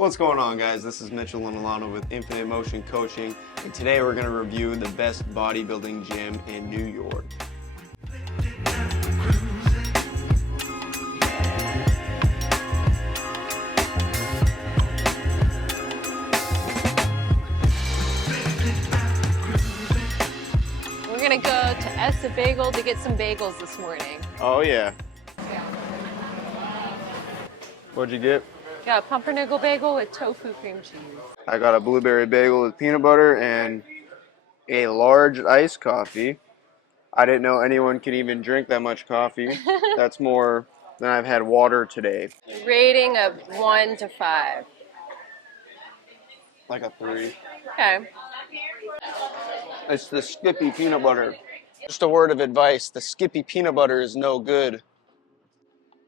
What's going on, guys? This is Mitchell and Alana with Infinite Motion Coaching, and today we're going to review the best bodybuilding gym in New York. We're going to go to Ess-a-Bagel to get some bagels this morning. Oh yeah. What'd you get? Got a pumpernickel bagel with tofu cream cheese. I got a blueberry bagel with peanut butter and a large iced coffee. I didn't know anyone could even drink that much coffee. That's more than I've had water today. Rating of 1 to 5. Like a 3. Okay. It's the Skippy peanut butter. Just a word of advice, the Skippy peanut butter is no good.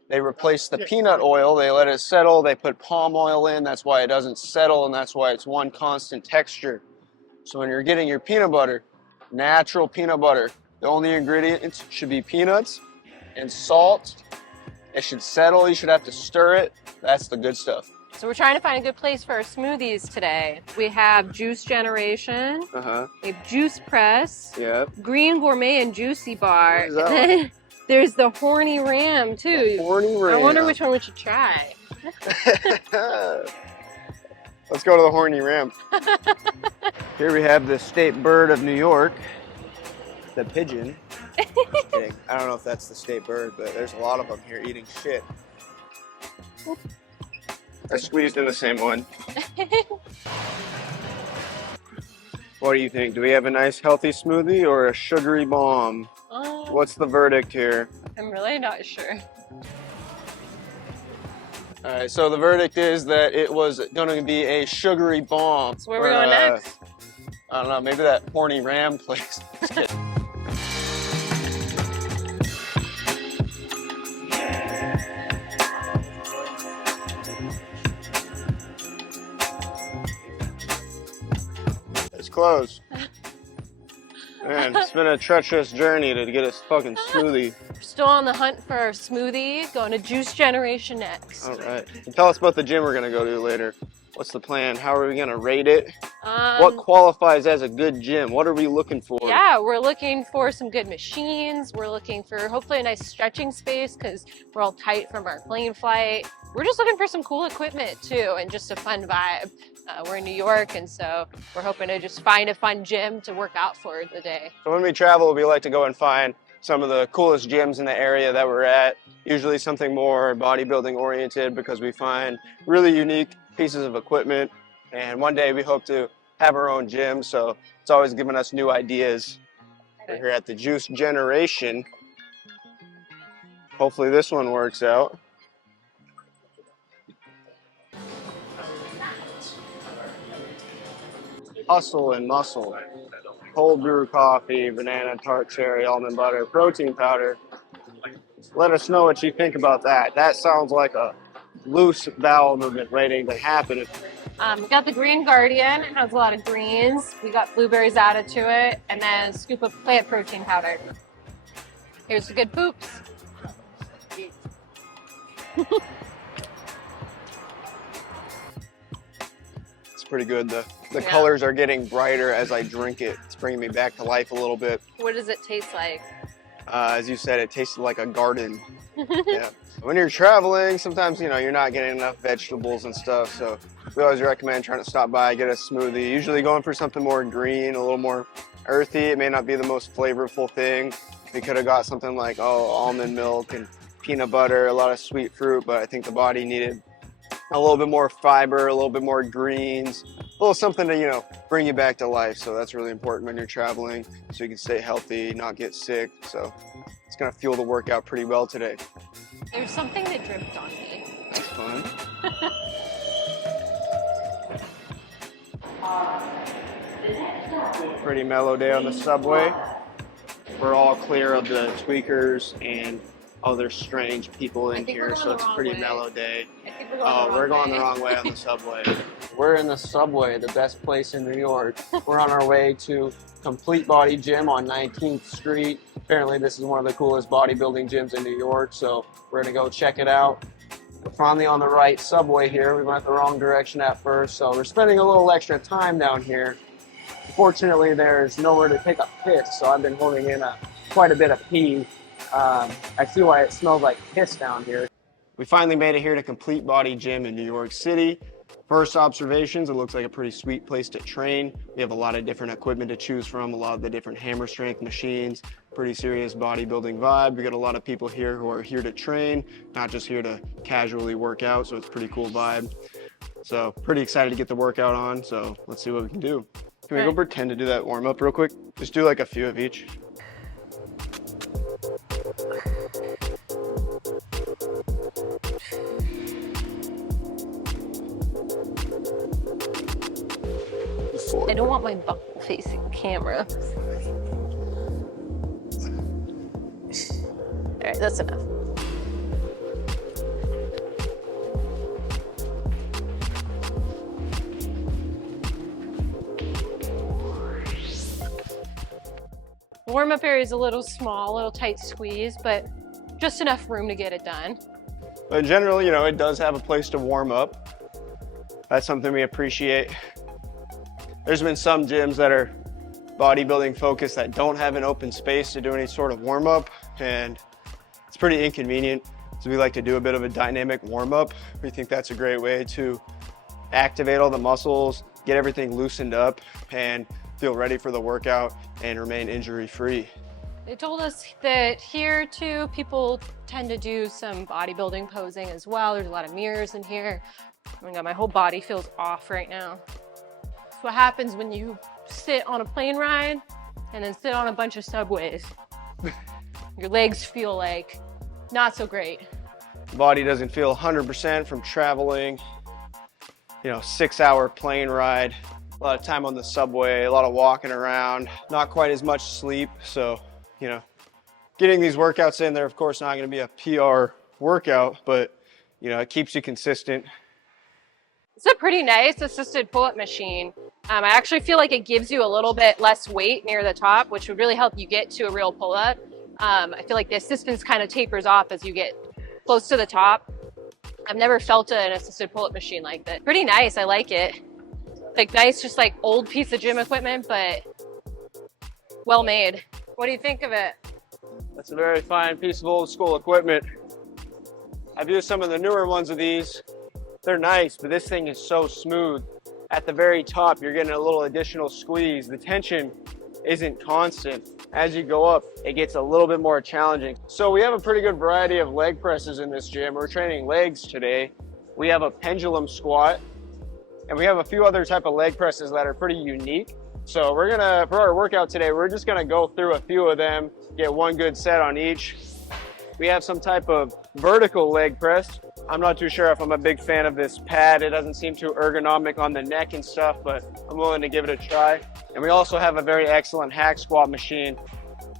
They replace the peanut oil, they let it settle, they put palm oil in, that's why it doesn't settle, and that's why it's one constant texture. So when you're getting your peanut butter, natural peanut butter, the only ingredients should be peanuts and salt. It should settle, you should have to stir it. That's the good stuff. So we're trying to find a good place for our smoothies today. We have Juice Generation, we have Juice Press, Green Gourmet and Juicy Bar. What is that? There's the Horny Ram too. Horny Ram. I wonder which one we should try. Let's go to the Horny Ram. Here we have the state bird of New York, the pigeon. Just kidding. I don't know if that's the state bird, but there's a lot of them here eating shit. I squeezed in the same one. What do you think? Do we have a nice healthy smoothie or a sugary bomb? What's the verdict here? I'm really not sure. Alright, so the verdict is that it was going to be a sugary bomb. So where are we going next? I don't know, maybe that Horny Ram place. Just kidding. It's closed. Man, it's been a treacherous journey to get a fucking smoothie. We're still on the hunt for our smoothie, going to Juice Generation next. All right. Tell us about the gym we're going to go to later. What's the plan? How are we going to rate it? What qualifies as a good gym? What are we looking for? Yeah, we're looking for some good machines. We're looking for hopefully a nice stretching space because we're all tight from our plane flight. We're just looking for some cool equipment too and just a fun vibe. We're in New York, and so we're hoping to just find a fun gym to work out for the day. So when we travel, we like to go and find some of the coolest gyms in the area that we're at. Usually something more bodybuilding oriented because we find really unique pieces of equipment. And one day we hope to have our own gym, so it's always giving us new ideas. We're here at the Juice Generation. Hopefully this one works out. Hustle and muscle. Cold brew coffee, banana, tart cherry, almond butter, protein powder. Let us know what you think about that. That sounds like a loose bowel movement waiting to happen. We got the Green Guardian. It has a lot of greens. We got blueberries added to it, and then a scoop of plant protein powder. Here's the good poops. It's pretty good. The colors are getting brighter as I drink it. It's bringing me back to life a little bit. What does it taste like? As you said, it tasted like a garden. Yeah. When you're traveling, sometimes, you're not getting enough vegetables and stuff, so we always recommend trying to stop by, get a smoothie. Usually going for something more green, a little more earthy. It may not be the most flavorful thing. We could have got something like, almond milk and peanut butter, a lot of sweet fruit, but I think the body needed a little bit more fiber, a little bit more greens, a little something to, bring you back to life. So that's really important when you're traveling, so you can stay healthy, not get sick. So it's gonna fuel the workout pretty well today. There's something that dripped on me. That's fun. Pretty mellow day on the subway. We're all clear of the tweakers and other strange people in here, so it's a pretty mellow day. We're going the wrong way on the subway. We're in the subway, the best place in New York. We're on our way to Complete Body Gym on 19th Street. Apparently this is one of the coolest bodybuilding gyms in New York, so we're gonna go check it out. Finally on the right subway here. We went the wrong direction at first, so we're spending a little extra time down here. Fortunately, there's nowhere to take a piss, so I've been holding in quite a bit of pee. I see why it smells like piss down here. We finally made it here to Complete Body Gym in New York City. First observations, it looks like a pretty sweet place to train. We have a lot of different equipment to choose from, a lot of the different hammer strength machines, pretty serious bodybuilding vibe. We got a lot of people here who are here to train, not just here to casually work out, so it's a pretty cool vibe. So pretty excited to get the workout on, so let's see what we can do. Can we go pretend to do that warm up real quick? Just do like a few of each. I don't want my buckle facing the camera. All right, that's enough. Warm-up area is a little small, a little tight squeeze, but just enough room to get it done. But in general, you know, it does have a place to warm up. That's something we appreciate. There's been some gyms that are bodybuilding focused that don't have an open space to do any sort of warm up, and it's pretty inconvenient. So we like to do a bit of a dynamic warm up. We think that's a great way to activate all the muscles, get everything loosened up, and feel ready for the workout and remain injury free. They told us that here too, people tend to do some bodybuilding posing as well. There's a lot of mirrors in here. Oh my God, my whole body feels off right now. That's what happens when you sit on a plane ride and then sit on a bunch of subways. Your legs feel like not so great. The body doesn't feel 100% from traveling, 6-hour plane ride, a lot of time on the subway, a lot of walking around, not quite as much sleep. So, getting these workouts in, they're of course not going to be a PR workout, but it keeps you consistent. It's a pretty nice assisted pull-up machine. I actually feel like it gives you a little bit less weight near the top, which would really help you get to a real pull-up. I feel like the assistance kind of tapers off as you get close to the top. I've never felt an assisted pull-up machine like that. Pretty nice, I like it. Like nice, just like old piece of gym equipment, but well made. What do you think of it? That's a very fine piece of old school equipment. I've used some of the newer ones of these. They're nice, but this thing is so smooth. At the very top, you're getting a little additional squeeze. The tension isn't constant. As you go up, it gets a little bit more challenging. So we have a pretty good variety of leg presses in this gym. We're training legs today. We have a pendulum squat, and we have a few other type of leg presses that are pretty unique. So for our workout today, we're just gonna go through a few of them, get one good set on each. We have some type of vertical leg press. I'm not too sure if I'm a big fan of this pad. It doesn't seem too ergonomic on the neck and stuff, but I'm willing to give it a try. And we also have a very excellent hack squat machine.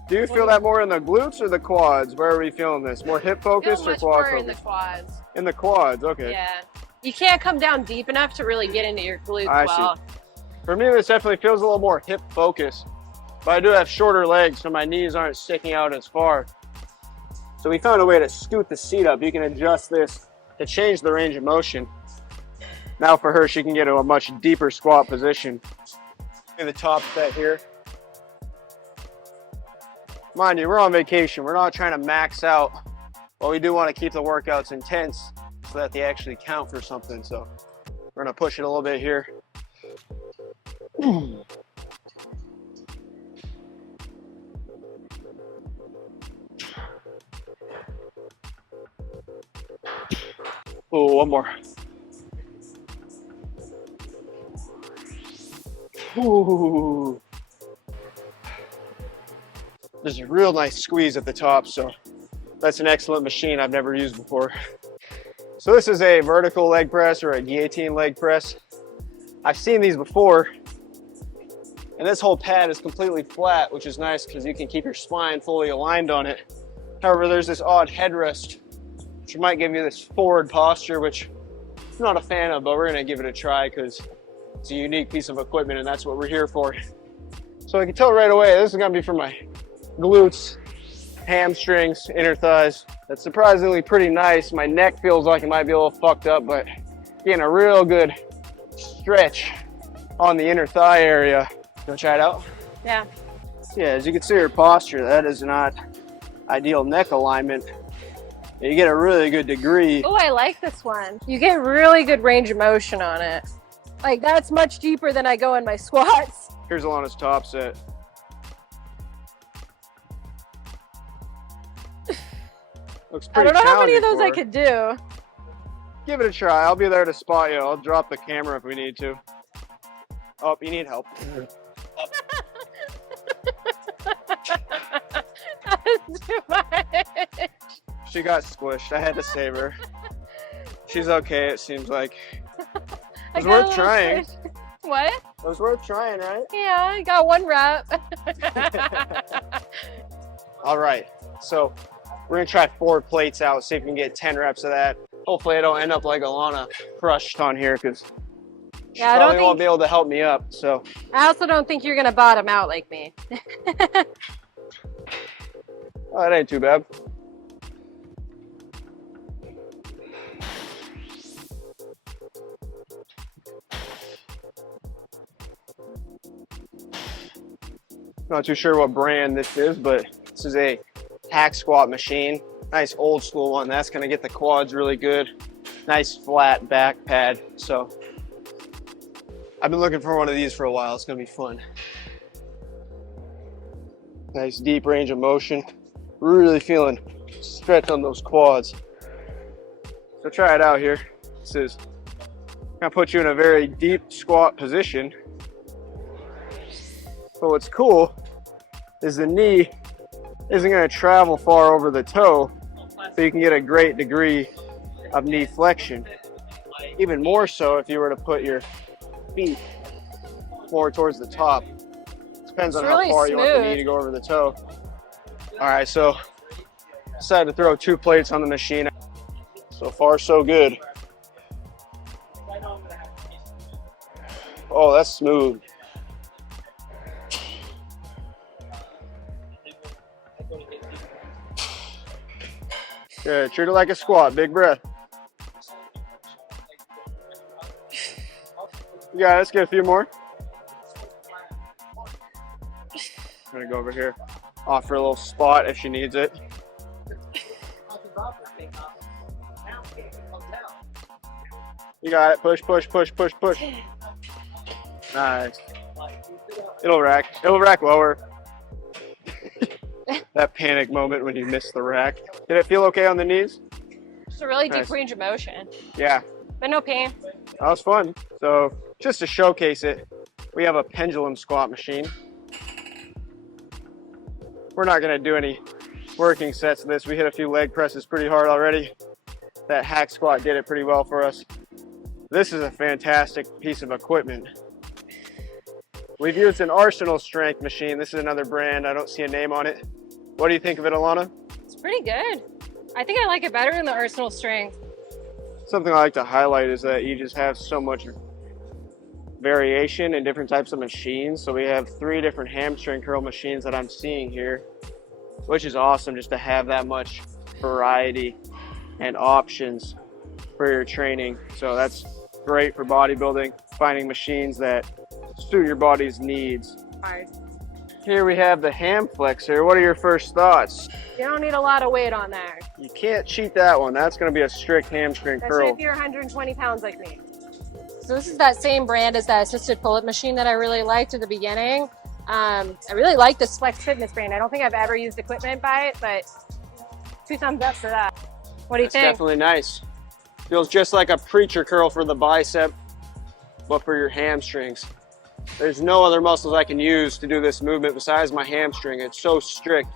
Do you feel that more in the glutes or the quads? Where are we feeling this? More hip focused or quad focused? In the quads. In the quads, okay. Yeah. You can't come down deep enough to really get into your glutes well. See. For me, this definitely feels a little more hip focused, but I do have shorter legs, so my knees aren't sticking out as far. So we found a way to scoot the seat up. You can adjust this to change the range of motion. Now for her, she can get to a much deeper squat position. In the top set here. Mind you, we're on vacation. We're not trying to max out, but we do want to keep the workouts intense so that they actually count for something. So we're gonna push it a little bit here. Oh, one more. Ooh. There's a real nice squeeze at the top, so that's an excellent machine I've never used before. So this is a vertical leg press or a guillotine leg press. I've seen these before, and this whole pad is completely flat, which is nice because you can keep your spine fully aligned on it. However, there's this odd headrest, which might give you this forward posture, which I'm not a fan of, but we're gonna give it a try because it's a unique piece of equipment and that's what we're here for. So I can tell right away, this is gonna be for my glutes hamstrings, inner thighs. That's surprisingly pretty nice. My neck feels like it might be a little fucked up, but getting a real good stretch on the inner thigh area. You wanna try it out? Yeah. Yeah, as you can see your posture, that is not ideal neck alignment. You get a really good degree. Oh, I like this one. You get really good range of motion on it. Like, that's much deeper than I go in my squats. Here's Alana's top set. Looks I pretty don't know how many of challenging those I for her. could do. Give it a try. I'll be there to spot you. I'll drop the camera if we need to. Oh, you need help. That's too much. She got squished. I had to save her. She's okay, it seems like. I It was got a worth little trying. squish. What? It was worth trying, right? Yeah, I got one rep. All right, so we're gonna try 4 plates out, see if we can get 10 reps of that. Hopefully I don't end up like Alana crushed on here, because she Yeah, I don't probably won't think- be able to help me up, so. I also don't think you're gonna bottom out like me. Oh, that ain't too bad. Not too sure what brand this is, but this is a hack squat machine. Nice old school one. That's gonna get the quads really good. Nice flat back pad. So I've been looking for one of these for a while. It's gonna be fun. Nice deep range of motion. Really feeling stretch on those quads. So try it out here. This is gonna put you in a very deep squat position. But what's cool is the knee isn't gonna travel far over the toe, so you can get a great degree of knee flexion. Even more so if you were to put your feet more towards the top. Depends on It's how really far you want the knee smooth. to go over the toe. All right, so decided to throw 2 plates on the machine. So far, so good. Oh, that's smooth. Good, treat it like a squat, big breath. You got it, let's get a few more. I'm gonna go over here, offer a little spot if she needs it. You got it, push, push, push, push, push. Nice. It'll rack lower. That panic moment when you miss the rack. Did it feel okay on the knees? Just a really deep Nice. range of motion, Yeah, but no pain. that was fun. So just to showcase it, we have a pendulum squat machine. We're not gonna do any working sets of this. We hit a few leg presses pretty hard already. That hack squat did it pretty well for us. This is a fantastic piece of equipment. We've used an Arsenal strength machine. This is another brand. I don't see a name on it. What do you think of it, Alana? It's pretty good. I think I like it better than the Arsenal strength. Something I like to highlight is that you just have so much variation in different types of machines. So we have 3 different hamstring curl machines that I'm seeing here, which is awesome just to have that much variety and options for your training. So that's great for bodybuilding, finding machines that suit your body's needs. Hard. Here we have the ham flexor. What are your first thoughts? You don't need a lot of weight on there, You can't cheat that one. That's going to be a strict hamstring especially curl. if you're 120 pounds like me. So this is that same brand as that assisted pull-up machine that I really liked at the beginning. I really like this Flex Fitness brand. I don't think I've ever used equipment by it, but 2 thumbs up for that. What do you It's think? definitely nice. Feels just like a preacher curl for the bicep, but for your hamstrings. There's no other muscles I can use to do this movement besides my hamstring. It's so strict.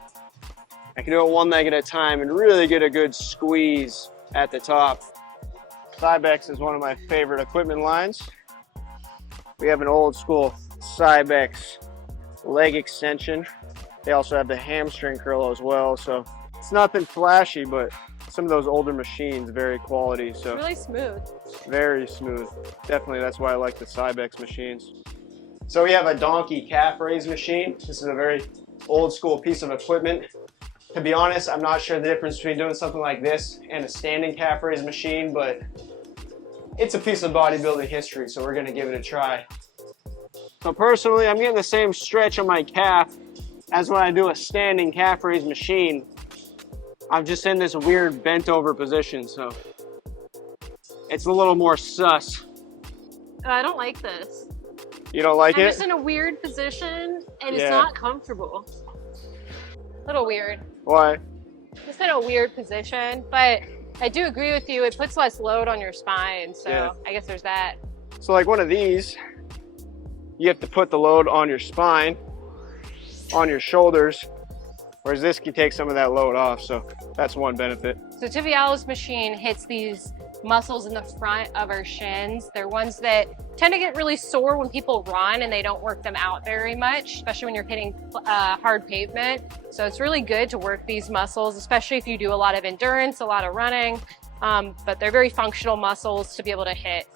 I can do it 1 leg at a time and really get a good squeeze at the top. Cybex is one of my favorite equipment lines. We have an old school Cybex leg extension. They also have the hamstring curl as well. So it's nothing flashy, but some of those older machines, very quality. So Really smooth. very smooth. Definitely, that's why I like the Cybex machines. So we have a donkey calf raise machine. This is a very old school piece of equipment. To be honest, I'm not sure the difference between doing something like this and a standing calf raise machine, but it's a piece of bodybuilding history, so we're gonna give it a try. So personally, I'm getting the same stretch on my calf as when I do a standing calf raise machine. I'm just in this weird bent over position, so it's a little more sus. I don't like this. You don't like it? I'm just in a weird position and it's not comfortable. A little weird. Why? Just in a weird position, but I do agree with you. It puts less load on your spine, so I guess there's that. So like one of these, you have to put the load on your spine, on your shoulders, whereas this can take some of that load off, so that's one benefit. So tibialis machine hits these muscles in the front of our shins. They're ones that tend to get really sore when people run and they don't work them out very much, especially when you're hitting hard pavement. So it's really good to work these muscles, especially if you do a lot of endurance, a lot of running, but they're very functional muscles to be able to hit.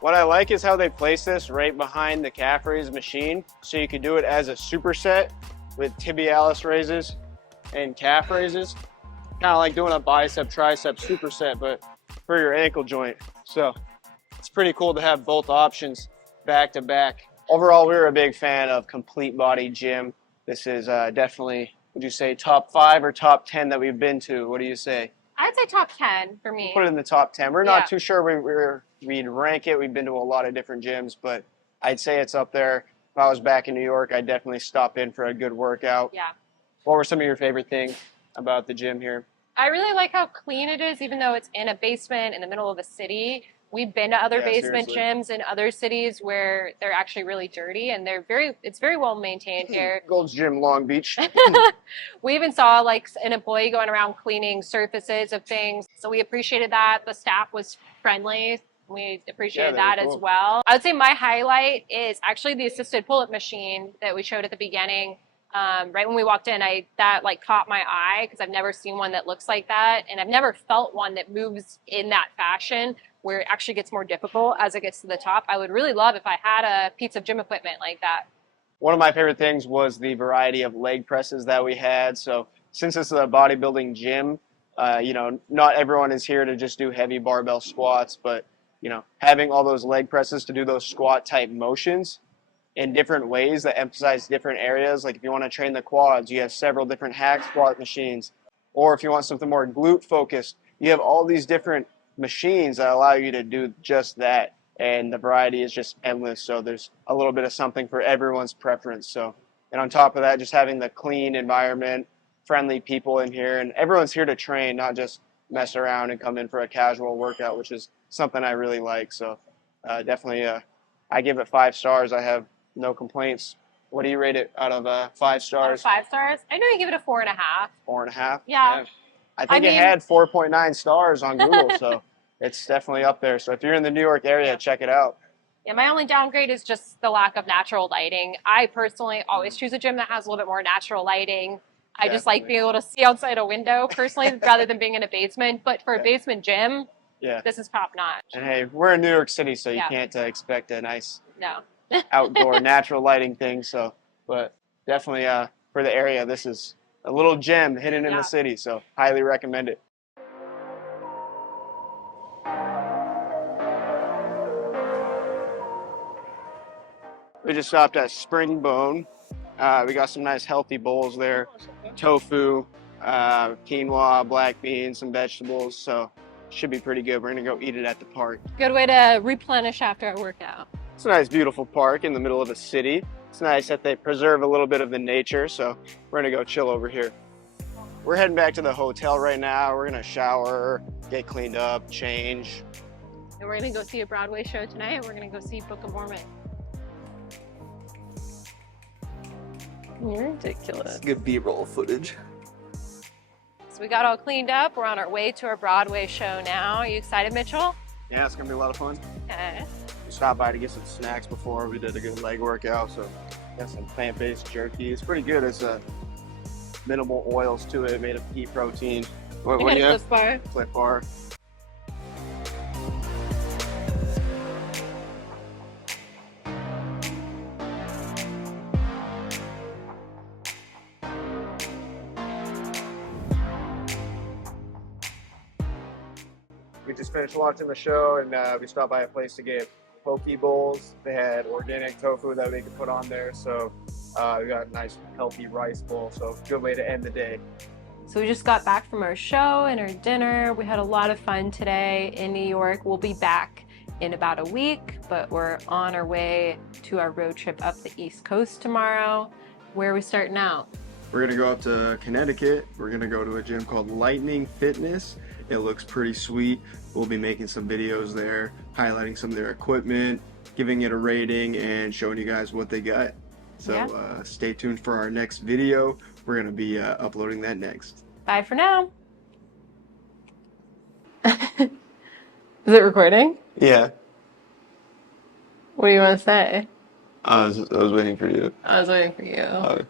What I like is how they place this right behind the calf raise machine, so you can do it as a superset with tibialis raises and calf raises. Kind of like doing a bicep tricep superset, but for your ankle joint. So it's pretty cool to have both options back to back. Overall, we were a big fan of Complete Body Gym. This is definitely, would you say top 5 or top 10 that we've been to? What do you say? I'd say top 10 for me. Put it in the top 10. We're not too sure we'd rank it. We've been to a lot of different gyms, but I'd say it's up there. If I was back in New York, I'd definitely stop in for a good workout. Yeah. What were some of your favorite things about the gym here? I really like how clean it is, even though it's in a basement in the middle of a city. We've been to other basement gyms in other cities where they're actually really dirty, and it's very well maintained here. Gold's Gym, Long Beach. We even saw like an employee going around cleaning surfaces of things, so we appreciated that. The staff was friendly. We appreciated that as well. I would say my highlight is actually the assisted pull-up machine that we showed at the beginning. Right when we walked in, that like caught my eye because I've never seen one that looks like that, and I've never felt one that moves in that fashion where it actually gets more difficult as it gets to the top. I would really love if I had a piece of gym equipment like that. One of my favorite things was the variety of leg presses that we had. So since this is a bodybuilding gym, not everyone is here to just do heavy barbell squats, but having all those leg presses to do those squat type motions in different ways that emphasize different areas. Like if you want to train the quads, you have several different hack squat machines. Or if you want something more glute focused, you have all these different machines that allow you to do just that. And the variety is just endless. So there's a little bit of something for everyone's preference. So, and on top of that, just having the clean environment, friendly people in here, and everyone's here to train, not just mess around and come in for a casual workout, which is something I really like. So definitely, I give it 5 stars. I have no complaints. What do you rate it out of 5 stars? 5 stars? I know you give it a 4.5. 4.5? Yeah. I think it had 4.9 stars on Google, so it's definitely up there. So if you're in the New York area, check it out. Yeah, my only downgrade is just the lack of natural lighting. I personally always choose a gym that has a little bit more natural lighting. I just like being able to see outside a window personally rather than being in a basement. But for a basement gym, this is top notch. And hey, we're in New York City, so you can't expect a nice No. outdoor natural lighting thing. So, but definitely for the area, this is a little gem hidden in the city. So highly recommend it. We just stopped at Springbone. We got some nice healthy bowls there. Tofu, quinoa, black beans, some vegetables. So should be pretty good. We're gonna go eat it at the park. Good way to replenish after a workout. It's a nice, beautiful park in the middle of the city. It's nice that they preserve a little bit of the nature. So we're gonna go chill over here. We're heading back to the hotel right now. We're gonna shower, get cleaned up, change. And we're gonna go see a Broadway show tonight. And we're gonna go see Book of Mormon. You're ridiculous. Good B-roll footage. So we got all cleaned up. We're on our way to our Broadway show now. Are you excited, Mitchell? Yeah, it's gonna be a lot of fun. Okay. We stopped by to get some snacks before we did a good leg workout, so got some plant-based jerky. It's pretty good. It's minimal oils to it, made of pea protein. What do you have? Cliff Bar. Cliff Bar. we just finished watching the show, and we stopped by a place to get poke bowls. They had organic tofu that we could put on there, so we got a nice healthy rice bowl. So good way to end the day. So we just got back from our show and our dinner. We had a lot of fun today in New York. We'll be back in about a week, but we're on our way to our road trip up the East Coast tomorrow. Where are we starting out? We're gonna go up to Connecticut. We're gonna go to a gym called Lightning Fitness. It looks pretty sweet. We'll be making some videos there, highlighting some of their equipment, giving it a rating, and showing you guys what they got. So stay tuned for our next video. We're gonna be uploading that next. Bye for now. Is it recording? Yeah. What do you want to say? I was waiting for you. I was waiting for you.